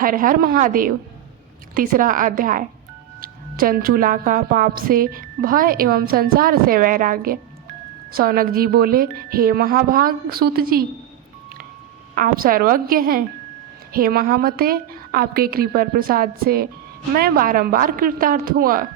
हर हर महादेव। तीसरा अध्याय। चंचुला का पाप से भय एवं संसार से वैराग्य। शौनक जी बोले, हे महाभाग सूत जी, आप सर्वज्ञ हैं। हे महामते, आपके कृपा प्रसाद से मैं बारंबार कृतार्थ हुआ।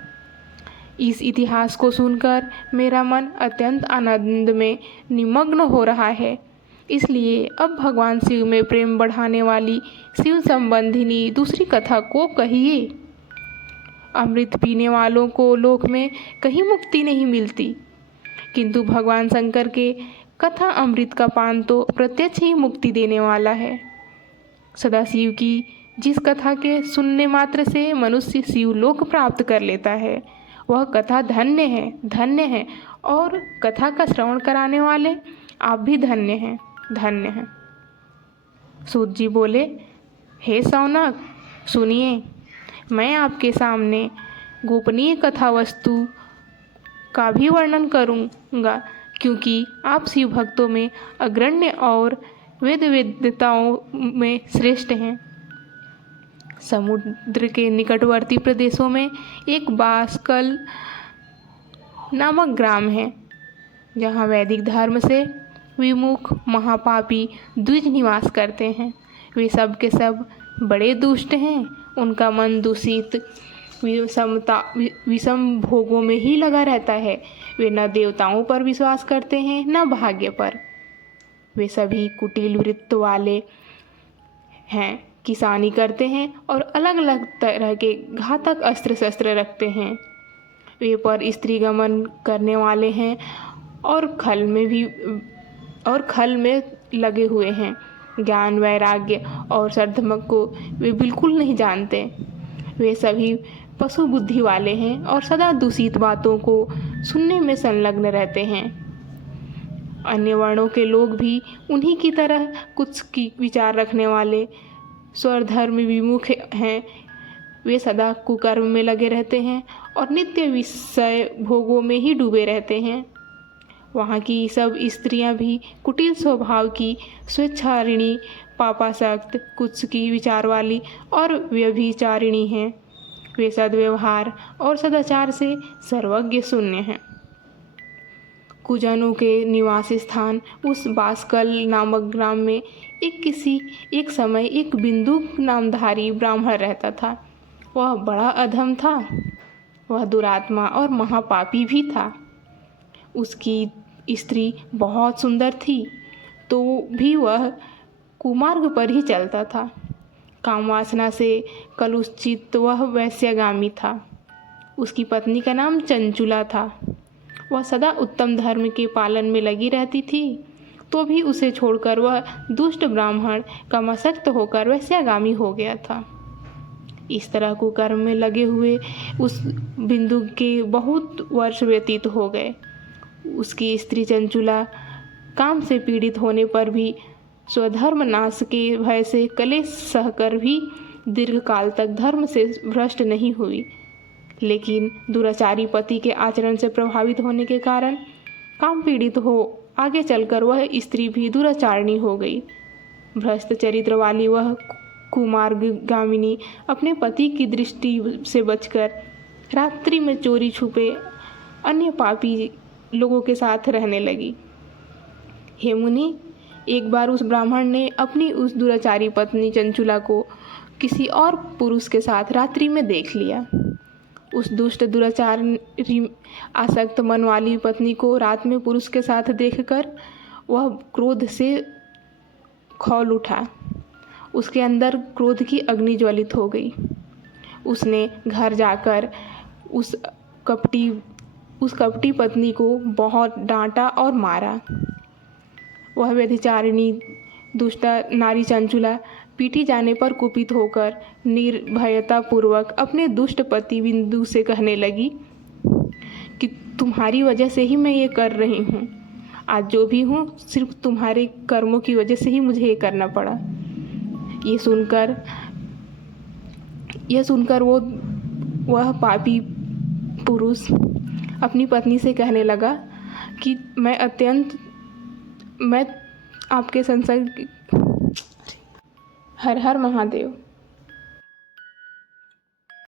इस इतिहास को सुनकर मेरा मन अत्यंत आनंद में निमग्न हो रहा है। इसलिए अब भगवान शिव में प्रेम बढ़ाने वाली शिव संबंधिनी दूसरी कथा को कहिए। अमृत पीने वालों को लोक में कहीं मुक्ति नहीं मिलती, किंतु भगवान शंकर के कथा अमृत का पान तो प्रत्यक्ष ही मुक्ति देने वाला है। सदाशिव की जिस कथा के सुनने मात्र से मनुष्य शिवलोक प्राप्त कर लेता है, वह कथा धन्य है, धन्य है। और कथा का श्रवण कराने वाले आप भी धन्य हैं, धन्य हैं। सूत जी बोले, हे शौनक, सुनिए, मैं आपके सामने गोपनीय कथा वस्तु का भी वर्णन करूँगा, क्योंकि आप शिव भक्तों में अग्रण्य और वेदताओं में श्रेष्ठ हैं। समुद्र के निकटवर्ती प्रदेशों में एक बासकल नामक ग्राम है, जहाँ वैदिक धर्म से विमुख महापापी द्विज निवास करते हैं। वे सब के सब बड़े दुष्ट हैं। उनका मन दूषित विषम भोगों में ही लगा रहता है। वे न देवताओं पर विश्वास करते हैं, न भाग्य पर। वे सभी कुटिल वृत्त वाले हैं, किसानी करते हैं और अलग अलग तरह के घातक अस्त्र शस्त्र रखते हैं। वे पर स्त्री गमन करने वाले हैं और खल में लगे हुए हैं। ज्ञान, वैराग्य और सद्धर्म को वे बिल्कुल नहीं जानते। वे सभी पशु बुद्धि वाले हैं और सदा दूषित बातों को सुनने में संलग्न रहते हैं। अन्य वर्णों के लोग भी उन्हीं की तरह कुछ की विचार रखने वाले स्वधर्म विमुख हैं। वे सदा कुकर्म में लगे रहते हैं और नित्य विषय भोगों में ही डूबे रहते हैं। वहाँ की सब स्त्रियाँ भी कुटिल स्वभाव की, स्वेच्छारिणी, पापासक्त, कुछ की विचार वाली और व्यभिचारिणी हैं। वे सद्व्यवहार और सदाचार से सर्वज्ञ शून्य हैं। कुजनों के निवास स्थान उस बासकल नामक ग्राम में एक समय एक बिंदु नामधारी ब्राह्मण रहता था। वह बड़ा अधम था। वह दुरात्मा और महापापी भी था। उसकी स्त्री बहुत सुंदर थी, तो भी वह कुमार्ग पर ही चलता था। काम वासना से कलुषित वह वैश्यगामी था। उसकी पत्नी का नाम चंचुला था। वह सदा उत्तम धर्म के पालन में लगी रहती थी, तो भी उसे छोड़कर वह दुष्ट ब्राह्मण कामासक्त होकर वैश्यगामी हो गया था। इस तरह कुकर्म में लगे हुए उस बिंदु के बहुत वर्ष व्यतीत हो गए। उसकी स्त्री चंचुला काम से पीड़ित होने पर भी स्वधर्म नाश के भय से कलेश सहकर भी दीर्घ काल तक धर्म से भ्रष्ट नहीं हुई। लेकिन दुराचारी पति के आचरण से प्रभावित होने के कारण काम पीड़ित हो आगे चलकर वह स्त्री भी दुराचारिणी हो गई। भ्रष्ट चरित्र वाली वह कुमार्गामिनी अपने पति की दृष्टि से बचकर रात्रि में चोरी छुपे अन्य पापी लोगों के साथ रहने लगी। हे मुनि, एक बार उस ब्राह्मण ने अपनी उस दुराचारी पत्नी चंचुला को किसी और पुरुष के साथ रात्रि में देख लिया। उस दुष्ट दुराचारी आसक्त मन वाली पत्नी को रात में पुरुष के साथ देखकर वह क्रोध से खौल उठा। उसके अंदर क्रोध की अग्नि ज्वलित हो गई। उसने घर जाकर उस कपटी पत्नी को बहुत डांटा और मारा। वह व्यभिचारिणी दुष्ट नारी चंचुला पीटी जाने पर कुपित होकर निर्भयता पूर्वक अपने दुष्ट पति बिंदु से कहने लगी कि तुम्हारी वजह से ही मैं ये कर रही हूँ। आज जो भी हूँ सिर्फ तुम्हारे कर्मों की वजह से ही मुझे ये करना पड़ा। ये सुनकर वह पापी पुरुष अपनी पत्नी से कहने लगा कि मैं आपके संसर्ग। हर हर महादेव।